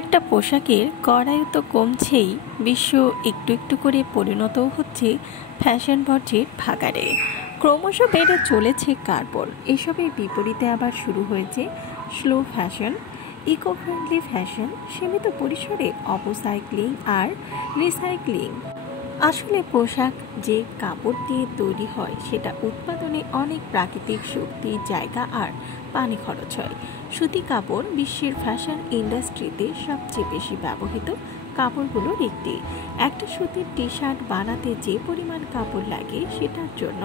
একটা পোশাকের গড়ায়ু তো কমছেই, বিশ্ব একটু একটু করে পরিণতও হচ্ছে ফ্যাশন বর্জ্যের ভাগাড়ে। ক্রমশ বেড়ে চলেছে কার্বন। এসবের বিপরীতে আবার শুরু হয়েছে slow fashion, eco friendly fashion, সীমিত পরিসরে অপসাইক্লিং আর রিসাইক্লিং। আসলে পোশাক যে কাপড় দিয়ে তৈরি হয় সেটা উৎপাদনে অনেক প্রাকৃতিক শক্তি, জায়গা আর পানি খরচ হয়। সুতি কাপড় বিশ্বের ফ্যাশন ইন্ডাস্ট্রিতে সবচেয়ে বেশি ব্যবহৃত কাপড়গুলোর একটি। একটা সুতির টি শার্ট বানাতে যে পরিমাণ কাপড় লাগে সেটার জন্য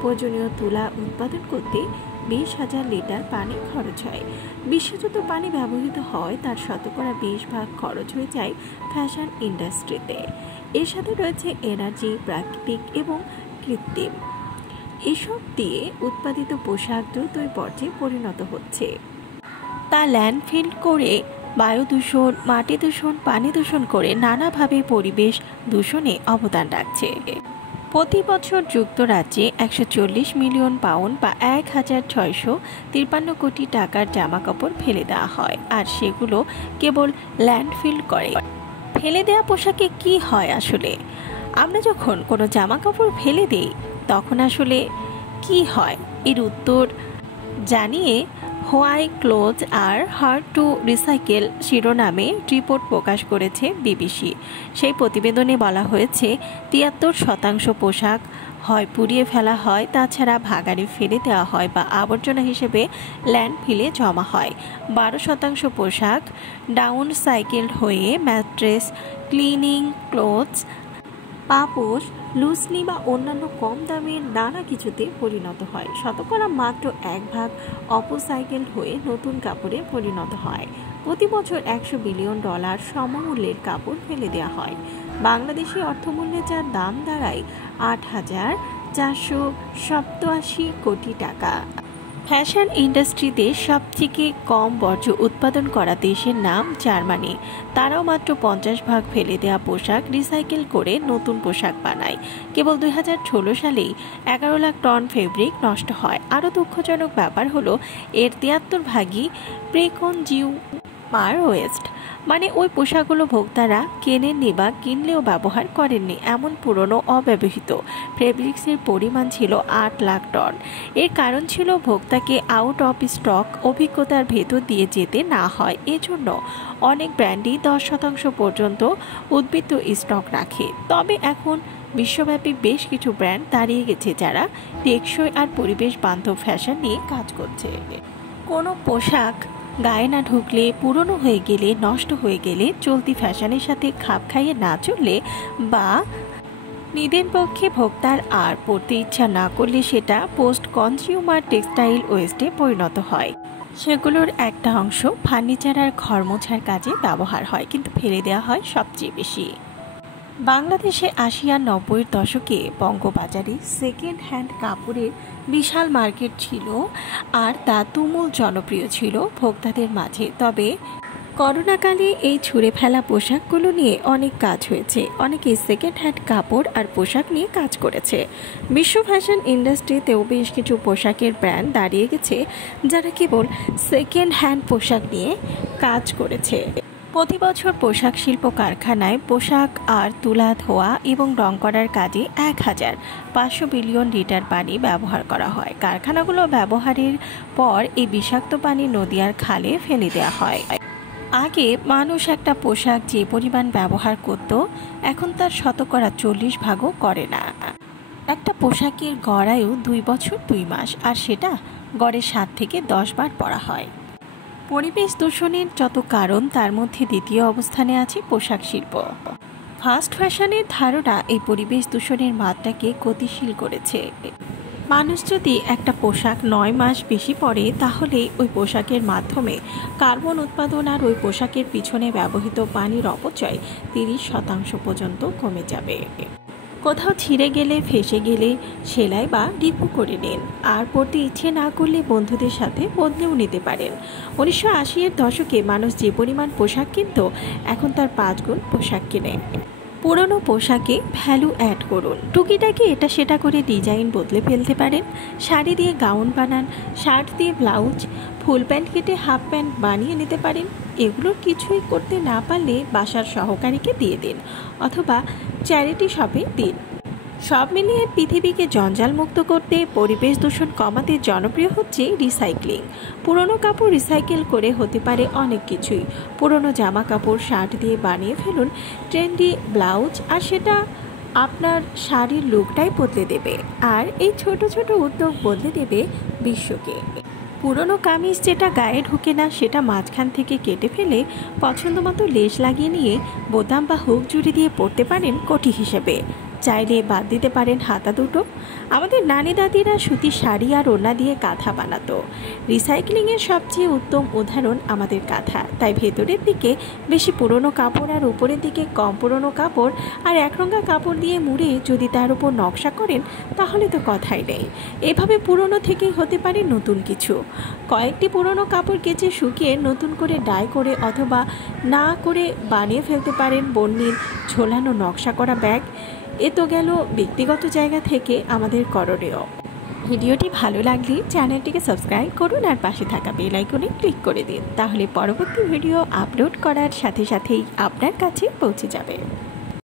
প্রয়োজনীয় তুলা উৎপাদন করতে 20,000 লিটার পানি খরচ হয়। বিশ্বে যত পানি ব্যবহৃত হয় তার 20% খরচ হয়ে যায় ফ্যাশন ইন্ডাস্ট্রিতে। এর সাথে রয়েছে এনার্জি, প্রাকৃতিক এবং কৃত্রিম। এসব দিয়ে উৎপাদিত পোশাক দ্রুতই বর্জ্যে পরিণত হচ্ছে। তা ল্যান্ডফিল করে বায়ু দূষণ, মাটি দূষণ, পানি দূষণ করে নানাভাবে পরিবেশ দূষণে অবদান রাখছে। প্রতি বছর যুক্তরাজ্যে 140 মিলিয়ন পাউন্ড বা 1,653 কোটি টাকার জামাকাপড় ফেলে দেওয়া হয়, আর সেগুলো কেবল ল্যান্ডফিল করে। ফেলে দেওয়া পোশাকে কি হয় আসলে? আমরা যখন কোনো জামা কাপড় ফেলে দিই তখন আসলে কি হয়, এর উত্তর জানিয়ে why cloth are hard to recycle শিরোনামে রিপোর্ট প্রকাশ করেছে বিবিসি। সেই প্রতিবেদনে বলা হয়েছে 73% পোশাক হয় পুড়িয়ে ফেলা হয়, তাছাড়া ভাগাড়ে ফেলে দেওয়া হয় বা আবর্জনা হিসেবে ল্যান্ডফিলে জমা হয়। 12% পোশাক ডাউন সাইকেলড হয়ে ম্যাট্রেস, ক্লিনিং ক্লোথস, পাপোশ, লুসলি বা অন্যান্য কম দামের নানা কিছুতে পরিণত হয়। শতকরা মাত্র 1% অপসাইকেলড হয়ে নতুন কাপড়ে পরিণত হয়। প্রতি বছর $100 বিলিয়ন সমমূল্যের কাপড় ফেলে দেওয়া হয়। বাংলাদেশি অর্থমূল্যে যার দাম দাঁড়ায় 8,487 কোটি টাকা। ফ্যাশন ইন্ডাস্ট্রিতে সবথেকে কম বর্জ্য উৎপাদন করা দেশের নাম জার্মানি। তারাও মাত্র 50% ফেলে দেওয়া পোশাক রিসাইকেল করে নতুন পোশাক বানায়। কেবল 2016 সালেই 11 লাখ টন ফেব্রিক নষ্ট হয়। আরও দুঃখজনক ব্যাপার হলো এর 73%ই প্রি-কনজিউমার ওয়েস্ট, মানে ওই পোশাকগুলো ভোক্তারা কেনেননি বা কিনলেও ব্যবহার করেননি। এমন পুরনো অব্যবহৃত ফেব্রিক্সের পরিমাণ ছিল 8 লাখ টন। এর কারণ ছিল ভোক্তাকে আউট অফ স্টক অভিজ্ঞতার ভেতর দিয়ে যেতে না হয়। এজন্য অনেক ব্র্যান্ডই 10% পর্যন্ত উদ্বৃত্ত স্টক রাখে। তবে এখন বিশ্বব্যাপী বেশ কিছু ব্র্যান্ড দাঁড়িয়ে গেছে যারা টেকসই আর পরিবেশ বান্ধব ফ্যাশন নিয়ে কাজ করছে। কোনো পোশাক গায়ে না ঢুকলে, পুরনো হয়ে গেলে, নষ্ট হয়ে গেলে, চলতি ফ্যাশনের সাথে খাপ খাইয়ে না চললে বা নিজের পক্ষে ভোক্তার আর পড়তে ইচ্ছা না করলে সেটা পোস্ট কনজিউমার টেক্সটাইল ওয়েস্টে পরিণত হয়। সেগুলোর একটা অংশ ফার্নিচার আর ঘর মোছার কাজে ব্যবহার হয়, কিন্তু ফেলে দেওয়া হয় সবচেয়ে বেশি। বাংলাদেশে 80 আর 90-এর দশকে বঙ্গবাজারে সেকেন্ড হ্যান্ড কাপড়ের বিশাল মার্কেট ছিল আর তা তুমুল জনপ্রিয় ছিল ভোক্তাদের মাঝে। তবে করোনাকালে এই ছুঁড়ে ফেলা পোশাকগুলো নিয়ে অনেক কাজ হয়েছে। অনেকে সেকেন্ড হ্যান্ড কাপড় আর পোশাক নিয়ে কাজ করেছে। বিশ্ব ফ্যাশন ইন্ডাস্ট্রিতেও বেশ কিছু পোশাকের ব্র্যান্ড দাঁড়িয়ে গেছে যারা কেবল সেকেন্ড হ্যান্ড পোশাক নিয়ে কাজ করেছে। প্রতি বছর পোশাক শিল্প কারখানায় পোশাক আর তুলা ধোয়া এবং রং করার কাজে 1,500 বিলিয়ন লিটার পানি ব্যবহার করা হয়। কারখানাগুলো ব্যবহারের পর এই বিষাক্ত পানি নদী আর খালে ফেলে দেওয়া হয়। আগে মানুষ একটা পোশাক যে পরিমাণ ব্যবহার করত, এখন তার 40% করে না। একটা পোশাকের গড়ায়ু 2 বছর 2 মাস, আর সেটা গড়ে 7 থেকে 10 বার পরা হয়। পরিবেশ দূষণের যত কারণ, তার মধ্যে দ্বিতীয় অবস্থানে আছে পোশাক শিল্প। ফাস্ট ফ্যাশনের ধারণা এই পরিবেশ দূষণের মাত্রাকে গতিশীল করেছে। মানুষ যদি একটা পোশাক 9 মাস বেশি পরে তাহলে ওই পোশাকের মাধ্যমে কার্বন উৎপাদন আর ওই পোশাকের পিছনে ব্যবহৃত পানির অপচয় 30% পর্যন্ত কমে যাবে। কোথাও ছিঁড়ে গেলে, ফেঁসে গেলে সেলাই বা রিপু করে নিন, আর পরতে ইচ্ছে না করলে বন্ধুদের সাথে বদলেও নিতে পারেন। 1980-এর দশকে মানুষ যে পরিমাণ পোশাক কিনত, এখন তার 5 গুণ পোশাক কেনে। পুরনো পোশাকে ভ্যালু অ্যাড করুন। টুকিটাকি এটা সেটা করে ডিজাইন বদলে ফেলতে পারেন। শাড়ি দিয়ে গাউন বানান, শার্ট দিয়ে ব্লাউজ, ফুল প্যান্ট কেটে হাফ প্যান্ট বানিয়ে নিতে পারেন। এগুলোর কিছুই করতে না পারলে বাসার সহকারীকে দিয়ে দিন অথবা চ্যারিটি শপে দিন। সব মিলিয়ে পৃথিবীকে জঞ্জাল মুক্ত করতে, পরিবেশ দূষণ কমাতে জনপ্রিয় হচ্ছে রিসাইক্লিং। পুরনো কাপড় রিসাইকেল করে হতে পারে অনেক কিছুই। পুরনো জামা কাপড় শার্ট দিয়ে বানিয়ে ফেলুন ট্রেন্ডি ব্লাউজ, আর সেটা আপনার শাড়ির লুকটাই বদলে দেবে। আর এই ছোট ছোট উদ্যোগ বদলে দেবে বিশ্বকে। পুরনো কামিজ যেটা গায়ে ঢুকে না সেটা মাঝখান থেকে কেটে ফেলে পছন্দ মতো লেস লাগিয়ে নিয়ে বোতাম বা হুক জুড়ি দিয়ে পরতে পারেন কোটি হিসেবে। চাইলে বাদ দিতে পারেন হাতা দুটো। আমাদের নানি দাদিরা সুতির শাড়ি আর ওড়না দিয়ে কাঁথা বানাতো। রিসাইক্লিংয়ের সবচেয়ে উত্তম উদাহরণ আমাদের কাঁথা। তাই ভেতরের দিকে বেশি পুরনো কাপড় আর উপরের দিকে কম পুরনো কাপড় আর একরঙা কাপড় দিয়ে মুড়ে যদি তার উপর নকশা করেন তাহলে তো কথাই নেই। এভাবে পুরনো থেকেই হতে পারে নতুন কিছু। কয়েকটি পুরনো কাপড় কেচে শুকিয়ে নতুন করে ডাই করে অথবা না করে বানিয়ে ফেলতে পারেন বর্ণিল ঝোলানো নকশা করা ব্যাগ। এ তো গেল ব্যক্তিগত জায়গা থেকে আমাদের করণীয়। ভিডিওটি ভালো লাগলে চ্যানেলটিকে সাবস্ক্রাইব করুন আর পাশে থাকা বেল আইকনে ক্লিক করে দিন, তাহলে পরবর্তী ভিডিও আপলোড করার সাথে সাথেই আপনার কাছে পৌঁছে যাবে।